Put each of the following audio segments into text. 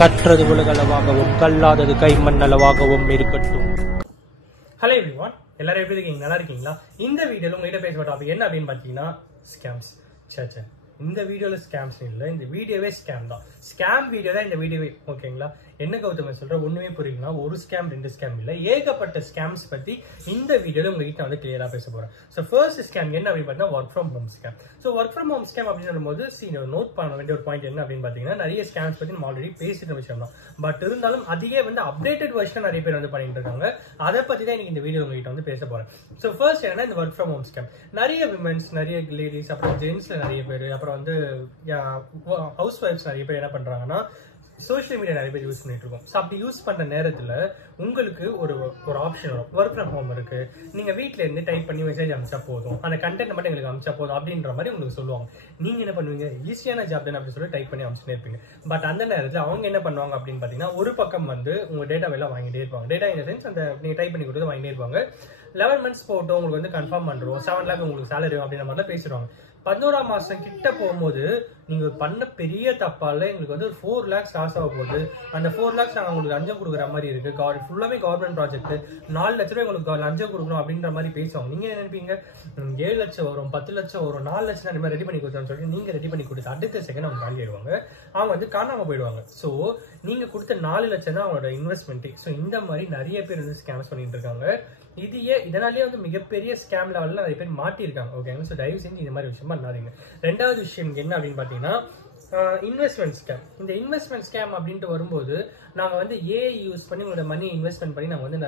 கற்றது உலகளவாகவும் கல்லாதது கைமண்ணளவாகவும் இருக்கட்டும். Hello everyone, எல்லாரும் எப்படி இருக்கீங்க? நல்லா இருக்கீங்களா? இந்த வீடியோல உங்ககிட்ட பேசுற டாபிக் என்ன அப்படின்னு பாத்தீங்கன்னா ஸ்கேம்ஸ். சே இந்த வீடியோல ஸ்கேம்ஸ் இல்ல, இந்த வீடியோவே ஸ்கேம் தான். ஸ்கேம் வீடியோ தான் இந்த வீடியோவே. ஓகேங்களா? என்ன கௌதம் சொல்ற ஒண்ணுமே புரியுங்களா? ஒரு ஸ்கேம் ரெண்டு ஸ்கேம் இல்ல, ஏகப்பட்ட ஸ்கேம்ஸ் பத்தி இந்த வீடியோல உங்ககிட்ட வந்து கிளியரா பேச போறேன். சோ ஃபர்ஸ்ட் ஸ்கேம் என்ன அப்படின்னு பாத்தீங்கன்னா work from home scam. So work from home scam அப்படின்னு போது நோட் பண்ண வேண்டிய ஒரு பாயிண்ட் என்ன அப்படின்னு பாத்தீங்கன்னா, நிறைய ஸ்கேம்ஸ் பத்தி நம்ம ஆல்ரெடி பேசிட்ட விஷயம் தான். பட் இருந்தாலும் அதிக வந்து அப்டேட்டட் வெர்ஷன் நிறைய பேர் வந்து பண்ணிட்டு இருக்காங்க. அதை பத்தி தான் இன்னைக்கு இந்த வீடியோ உங்ககிட்ட வந்து பேச போறேன். சோ ஃபர்ஸ்ட் என்ன, இந்த ஒர்க் ஃப்ரம் ஹோம் ஸ்கேம். நிறைய விமென்ஸ், நிறைய லேடிஸ், அப்புறம் ஜென்ஸ்ல நிறைய பேர், அப்புறம் வந்து ஹவுஸ் ஒய்ஃப்ஸ் நிறைய பேர் என்ன பண்றாங்கன்னா, சோஷியல் மீடியா நிறைய பேர் யூஸ் பண்ணிட்டு இருக்கோம். ஸோ அப்படி யூஸ் பண்ற நேரத்துல உங்களுக்கு ஒரு ஆப்ஷன் வரும், ஒர்க் ஃப்ரம் ஹோம் இருக்கு, நீங்க வீட்ல இருந்து டைப் பண்ணி மெசேஜ் அனுப்பிச்சா போதும், அந்த கண்டென்ட் மட்டும் எங்களுக்கு அனுப்பிச்சா போதும் அப்படின்ற மாதிரி உங்களுக்கு சொல்லுவாங்க. நீங்க என்ன பண்ணுவீங்க? ஈஸியான ஜாப் தானே அப்படின்னு சொல்லி டைப் பண்ணி அனுப்பிச்சுட்டே இருப்பீங்க. பட் அந்த நேரத்தில் அவங்க என்ன பண்ணுவாங்க அப்படின்னு பாத்தீங்கன்னா, ஒரு பக்கம் வந்து உங்க டேட்டா எல்லாம் வாங்கிட்டே இருப்பாங்க. டேட்டா இன் சென்ஸ் அந்த நீங்க டைப் பண்ணி கொடுத்து வாங்கிட்டே இருப்பாங்க. 11 months போட்டோம், உங்களுக்கு வந்து கன்ஃபார்ம் பண்றோம், 7 lakh உங்களுக்கு சேலரி அப்படின்ற மாதிரி தான் பேசுறாங்க. 11ஆம் மாசம் கிட்ட போகும்போது நீங்க பண்ண பெரிய தப்பால எங்களுக்கு வந்து ஒரு 4 lakhs லாஸ் ஆக போகுது. அந்த 4 lakhs நாங்க உங்களுக்கு லஞ்சம் கொடுக்குற மாதிரி இருக்கு, ஃபுல்லாவே கவர்மெண்ட் ப்ராஜெக்ட், 4 லட்ச ரூபாய் உங்களுக்கு லஞ்சம் கொடுக்கணும் அப்படின்ற மாதிரி பேசுவாங்க. நீங்க என்ன நினைப்பீங்க? 7 லட்சம் வரும், 10 லட்சம் வரும், 4 லட்சம் நம்ம ரெடி பண்ணி கொடுத்தோம்னு சொல்லிட்டு நீங்க ரெடி பண்ணி கொடுத்து அடுத்த செகண்ட் அவங்க காலிடுவாங்க, அவங்க வந்து காணாம போயிடுவாங்க. சோ நீங்க கொடுத்த 4 லட்சம் தான் அவங்களோட இன்வெஸ்ட்மெண்ட். சோ இந்த மாதிரி நிறைய பேர் வந்து ஸ்கேம்ஸ் பண்ணிட்டு இருக்காங்க. இதனாலேயே வந்து மிகப்பெரிய ஸ்கேம் லெவல்ல நிறைய பேர் மாட்டிருக்காங்க. ஓகேங்க? சோ தயவு செஞ்சு இந்த மாதிரி விஷயம் பண்ணாதீங்க. ரெண்டாவது விஷயம் என்ன அப்படின்னு பாத்தீங்கன்னா, இன்வெஸ்ட்மெண்ட் ஸ்கேம். இந்த இன்வெஸ்ட்மெண்ட் ஸ்கேம் அப்படின்ட்டு வரும்போது, நாங்க வந்து ஏஐ யூஸ் பண்ணி உங்களோட மணி இன்வெஸ்ட்மெண்ட் பண்ணி நாங்க வந்து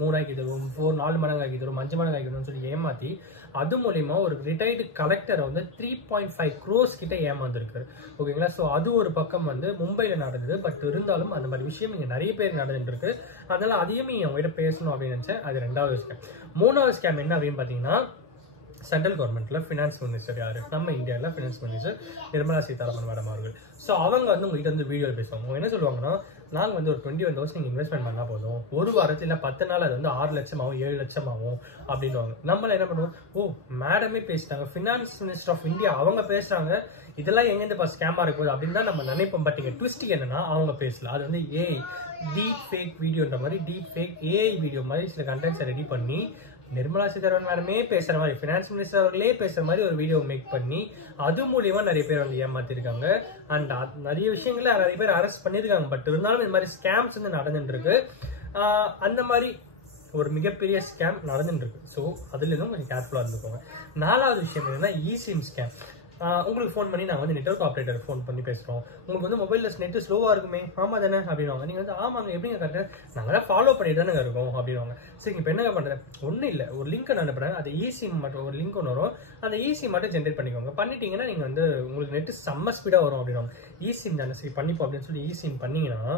3 ஆக்கி தருவோம், 4 மடங்கு ஆக்கி தருவோம், 5 மடங்கு ஆக்கி தருவோம் சொல்லி ஏமாத்தி, அது மூலியமா ஒரு ரிட்டையர்டு கலெக்டரை வந்து 3.5 crores கிட்ட ஏமாந்துருக்காரு. ஓகேங்களா? சோ அது ஒரு பக்கம் வந்து மும்பைல நடந்தது. பட் இருந்தாலும் அந்த மாதிரி விஷயம் இங்க நிறைய பேர் நடந்துட்டு இருக்கு. அதனால அதையும் உங்ககிட்ட பேசணும் அப்படின்னு நினைச்சேன். அது ரெண்டாவது ஸ்கேம். மூணாவது ஸ்கேம் என்ன அப்படின்னு பாத்தீங்கன்னா, சென்ட்ரல் கவர்மெண்ட்ல பினான்ஸ் மினிஸ்டர் யாரு? நம்ம இந்தியாவில் finance minister Nirmala Sitharaman madam அவர்கள். ஸோ அவங்க வந்து உங்ககிட்ட வந்து வீடியோ பேசுவாங்க. அவங்க என்ன சொல்லுவாங்கன்னா, நாங்க வந்து ஒரு 21,000 நீங்க இன்வெஸ்ட்மெண்ட் பண்ணா போதும், ஒரு வாரத்துல 10 நாள் அது வந்து 6 லட்சம் ஆகும், 7 லட்சம் ஆகும் அப்படின்வாங்க. நம்மள என்ன பண்ணுவோம்? ஓ மேடமே பேசிட்டாங்க, பினான்ஸ் மினிஸ்டர் ஆஃப் இந்தியா அவங்க பேசுறாங்க, இதெல்லாம் எங்க ஸ்கேமா இருக்கும் அப்படின்னு தான் நம்ம நினைப்போம். பட் இங்க ட்விஸ்ட் என்னன்னா, அவங்க பேசல, அது வந்து ஏஐ டீப் ஃபேக் வீடியோன்ற மாதிரி, டீப் ஃபேக் ஏஐ வீடியோ மாதிரி சில கண்டென்ட்ஸை ரெடி பண்ணி நிர்மலா சீதாராமன் மேடமே பேசுற மாதிரி, பினான்ஸ் மினிஸ்டர் அவர்களே பேசுற மாதிரி ஒரு வீடியோ மேக் பண்ணி அது மூலியமா நிறைய பேர் வந்து ஏமாத்திருக்காங்க. அண்ட் நிறைய விஷயங்கள நிறைய பேர் அரெஸ்ட் பண்ணிருக்காங்க. பட் இருந்தாலும் இந்த மாதிரி ஸ்கேம்ஸ் வந்து நடந்துட்டு இருக்கு. அந்த மாதிரி ஒரு மிகப்பெரிய ஸ்கேம் நடந்துட்டு இருக்கு. ஸோ அதுல இருந்தும் கொஞ்சம் கேர்ஃபுல்லா இருந்துக்கோங்க. நாலாவது விஷயம் என்னன்னா, இசிம் ஸ்கேம். உங்களுக்கு ஃபோன் பண்ணி நாங்கள் வந்து நெட்வொர்க் ஆப்ரேட்டர் ஃபோன் பண்ணி பேசுகிறோம், உங்களுக்கு வந்து மொபைலில் நெட் ஸ்லோவாக இருக்குமே, ஆமாம் தானே அப்படின்வாங்க. நீங்கள் வந்து ஆமாங்க, எப்படிங்க கரெக்டாக நாங்கள் தான் ஃபாலோ பண்ணிட்டு தானே இருக்கோம் அப்படின்வாங்க. சரி இப்போ என்னங்க பண்ணுறேன்? ஒன்றும் இல்லை, ஒரு லிங்க் நான் அனுப்புகிறேன், அது இசிம் மட்டும் ஒரு லிங்க் ஒன்று வரும், அந்த இசிம் மட்டும் ஜென்ரேட் பண்ணிக்கோங்க. பண்ணிட்டீங்கன்னா நீங்கள் வந்து உங்களுக்கு நெட்டு செம்ம ஸ்பீடாக வரும் அப்படின்வாங்க. இசிம் தானே, சரி பண்ணிப்போம் அப்படின்னு சொல்லி இசிம் பண்ணிங்கன்னா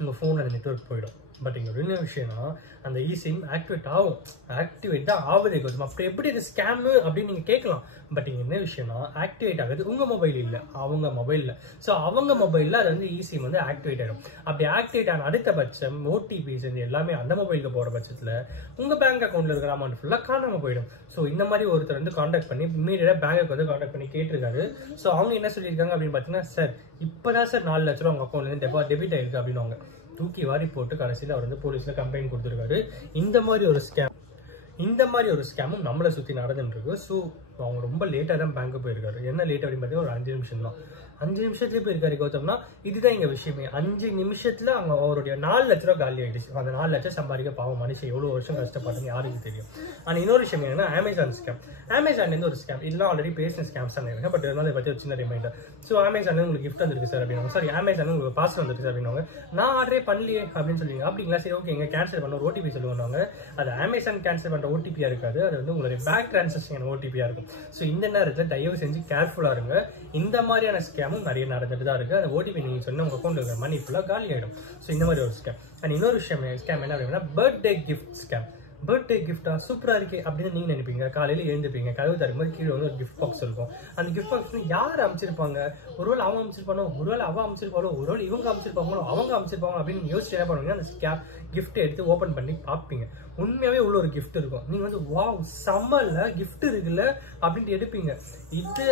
உங்கள் ஃபோனில் அந்த நெட்வொர்க் போயிடும். பட் இங்கே ஒரு என்ன விஷயம்னா, அந்த இசிம் ஆக்டிவேட் ஆகும், ஆக்டிவேட் தான் ஆகுதே கொஞ்சம். அப்படி எப்படி இது ஸ்கேமு அப்படின்னு நீங்கள் கேட்கலாம். பட் இங்கே என்ன விஷயம்னா, ஆக்டிவேட் ஆகுது உங்கள் மொபைல் இல்லை, அவங்க மொபைலில். ஸோ அவங்க மொபைலில் அது வந்து இசிம் வந்து ஆக்டிவேட் ஆகிடும். அப்படி ஆக்டிவேட் ஆன அடுத்த பட்சம் ஓடிபிஸ் எல்லாமே அந்த மொபைலுக்கு போகிற பட்சத்தில் உங்கள் பேங்க் அக்கௌண்ட்டில் இருக்கிற அமௌண்ட் ஃபுல்லாக காணாமல் போயிடும். ஸோ இந்த மாதிரி ஒருத்தர் வந்து கான்டாக்ட் பண்ணி இமீடியட்டாக பேங்க்கு வந்து கான்டாக்ட் பண்ணி கேட்டிருக்காரு. ஸோ அவங்க என்ன சொல்லியிருக்காங்க அப்படின்னு பார்த்தீங்கன்னா, சார் இப்போதான் சார் 4 லட்ச ரூபா உங்கள் அக்கௌண்ட்லேருந்து டெபிட் ஆயிருக்கு அப்படின்னு தூக்கி வாரி போட்டு கடைசியில் அவர் வந்து போலீஸ்ல கம்ப்ளைண்ட் கொடுத்துருக்காரு. இந்த மாதிரி ஒரு ஸ்கேமும் நம்மளை சுற்றி நடந்துட்டு இருக்கு. ஸோ அவங்க ரொம்ப லேட்டாக தான் பேங்க்கு போயிருக்காரு. என்ன லேட் அப்படின்னு பார்த்தீங்கன்னா ஒரு 5 நிமிஷம் தான். 5 நிமிஷத்துலேயே போயிருக்காரு கௌதம்னா. இதுதான் எங்க விஷயமே. 5 நிமிஷத்துல அவங்க அவருடைய 4 லட்ச ரூபா காலி ஆயிடுச்சு. அந்த 4 லட்சம் சம்பாதிக்க பாவம் மனுஷன் எவ்வளவு வருஷம் கஷ்டப்பட்டது யாருக்கு தெரியும். ஆனால் இன்னொரு விஷயம் என்னன்னா, அமேசான் ஸ்கேம். அமேசான்லேருந்து ஒரு ஸ்கேம், இதெல்லாம் ஆல்ரெடி பேசின ஸ்கேம்ஸ் தான் இருக்கேன். பட் இருந்தாலும் இதை பற்றி ஒரு சின்ன ரிமைண்டர். ஸோ அமேசான் உங்களுக்கு கிஃப்ட் வந்துருக்கு சார் அப்படின்னா, சாரி அமேசான் உங்களுக்கு பார்சல் வந்துருக்கு சார் அப்படின்னாங்க. நான் ஆர்டரே பண்ணலையே அப்படின்னு சொல்லுவீங்க. அப்படிங்களா, சரி ஓகே, எங்க கேன்சல் பண்ண ஒரு ஓடிபி சொல்லுவாங்க. அது அமேசான் கேன்சல் பண்ற ஓடிபியா இருக்காது, அது வந்து உங்களுடைய பேங்க் டிரான்சாக்ஷன் ஓடிபியா இருக்கும். ஸோ இந்த நேரத்தில் தயவு செஞ்சு கேர்ஃபுல்லா இருங்க. இந்த மாதிரியான ஸ்கேமும் நிறைய நடந்துட்டு தான் இருக்கு. அந்த ஓடிபி நீங்க சொன்ன உங்க அக்கௌண்ட்ல இருக்கிற மணி ஃபுல்லா காலி ஆயிடும். ஸோ இந்த மாதிரி ஒரு ஸ்கேம். அண்ட் இன்னொரு விஷயம் ஸ்கேம் என்ன அப்படின்னா, பர்த்டே கிஃப்ட் ஸ்கேம். பர்த்டே கிஃப்டா சூப்பரா இருக்கு அப்படின்னு நீங்க நினைப்பீங்க. காலையில எழுந்துப்பீங்க, கதவு தரும்போது கீழே வந்து ஒரு கிஃப்ட் பாக்ஸ் இருக்கும். அந்த கிஃப்ட் பாக்ஸ் யார் அமைச்சிருப்பாங்க? ஒருவேளை அவன் அமைச்சிருப்பானோ, ஒருவேளை அவ அமைச்சிருப்பாளோ, ஒருவேளை இவங்க அமைச்சிருப்பாங்களோ, அவங்க அமைச்சிருப்பாங்க அப்படின்னு யோசிச்சு என்ன பண்ணுவீங்க, அந்த கிஃப்ட் எடுத்து ஓபன் பண்ணி பார்ப்பீங்க. உண்மையாவே உள்ள ஒரு கிஃப்ட் இருக்கும். நீங்க வந்து வாவ் செம்மல்ல கிஃப்ட் இருக்குல்ல அப்படின்ட்டு எடுப்பீங்க. இது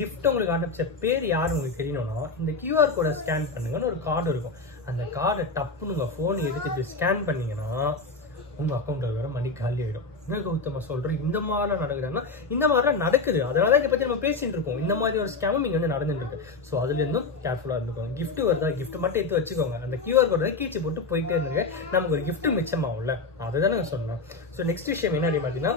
கிஃப்ட் உங்களுக்கு அனுப்பிச்ச பேர் யாரு உங்களுக்கு தெரியணும்னா, இந்த QR கோடை ஸ்கேன் பண்ணுங்கன்னு ஒரு கார்டு இருக்கும். அந்த கார்டை டப்புன்னு உங்க போன் எடுத்துட்டு ஸ்கேன் பண்ணீங்கன்னா உங்க அக்கௌண்ட்ல வேற மணி காலி ஆயிடும். கௌதமா சொல்றேன், இந்த மாதிரிலாம் நடக்குதுன்னா இந்த மாதிரிலாம் நடக்குது. அதனால இதை பத்தி நம்ம பேசிட்டு இருக்கோம். இந்த மாதிரி ஒரு ஸ்கேமும் இங்க வந்து நடந்துட்டு இருக்கு. ஸோ அதுல இருந்தும் கேர்ஃபுல்லா இருந்துக்கோங்க. கிஃப்ட் வருதா, கிஃப்ட் மட்டும் எடுத்து வச்சுக்கோங்க. அந்த QR கோடை கீழ்ச்சி போட்டு போயிட்டே இருந்துங்க, நமக்கு ஒரு கிஃப்ட் மிச்சமாகும்ல, அதுதானே சொன்னோம். ஸோ நெக்ஸ்ட் விஷயம் என்ன அப்படின்னு பாத்தீங்கன்னா,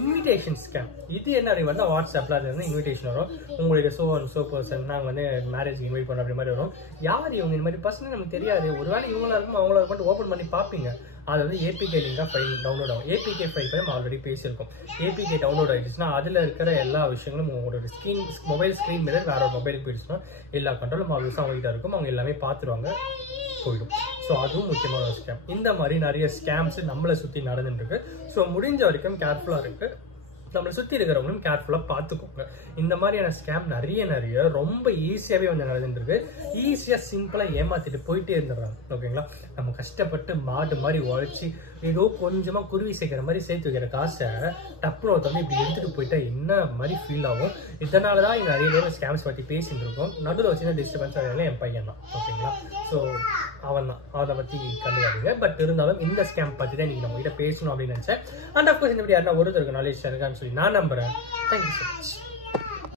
இன்விடேஷன் ஸ்கேம். இது என்ன அப்படி வந்து வாட்ஸ்அப்ல இருந்து இன்விடேஷன் வரும். உங்களுடைய சோ பர்சன் நாங்கள் வந்து மேரேஜ் இன்வைட் பண்ண அப்படி மாதிரி வரும். யார் இவங்க இந்த மாதிரி பர்சன் நமக்கு தெரியாது. ஒருவேளை இவங்களா இருக்கும் அவங்களா இருக்கும் ஓப்பன் பண்ணி பார்ப்பீங்க. அது வந்து APK லிங்கா ஃபைல் டவுன்லோட் ஆகும். APK ஃபைல் நம்ம ஆல்ரெடி பேசியிருக்கோம். APK டவுன்லோட் ஆயிடுச்சுன்னா அதுல இருக்கிற எல்லா விஷயங்களும் உங்களோட மொபைல் ஸ்கிரீன் மேல வேற ஒரு மொபைலுக்கு போயிடுச்சுன்னா எல்லா கண்ட்ரோலும் அவங்க இருக்கும். அவங்க எல்லாமே பார்த்துருவாங்க, போயிடும். ஸோ அதுவும் முக்கியமான ஒரு ஸ்கேம். இந்த மாதிரி நிறைய ஸ்கேம்ஸ் நம்மளை சுற்றி நடந்துட்டு இருக்கு. ஸோ முடிஞ்ச வரைக்கும் கேர்ஃபுல்லாக இருக்கு. நம்மளை சுற்றி இருக்கிறவங்களும் கேர்ஃபுல்லாக பார்த்துக்கோங்க. இந்த மாதிரியான ஸ்கேம் நிறைய ரொம்ப ஈஸியாகவே வந்து நடந்துட்டு இருக்கு. ஈஸியாக சிம்பிளாக ஏமாத்திட்டு போயிட்டே இருந்துடுறாங்க. ஓகேங்களா? நம்ம கஷ்டப்பட்டு மாடு மாதிரி உழைச்சி ஏதோ கொஞ்சமா குருவி சேர்க்கிற மாதிரி சேர்த்து வைக்கிற காசை டப்புனு ஒருத்தவங்க இப்படி எடுத்துட்டு போயிட்டா என்ன மாதிரி ஃபீல் ஆகும். இதனாலதான் இங்க நிறைய பேர் ஸ்கேம்ஸ் பத்தி பேசிட்டு இருக்கோம். நடுவில் வச்சுன்னா டிஸ்டர்பன்ஸ் ஆகல என் பையன் தான். ஓகேங்களா? ஸோ அவன் தான், அதை பத்தி கண்டுக்காதீங்க. பட் இருந்தாலும் இந்த ஸ்கேம் பத்தி தான் இன்னைக்கு நம்ம கிட்ட பேசணும் அப்படின்னு நினைச்சேன். அண்ட் அப்கோர்ஸ் இந்த வீடியோ யாருன்னா ஒருத்தருக்கு நாலேஜ் இருக்கான்னு சொல்லி நான் நம்புறேன். Thank you so much.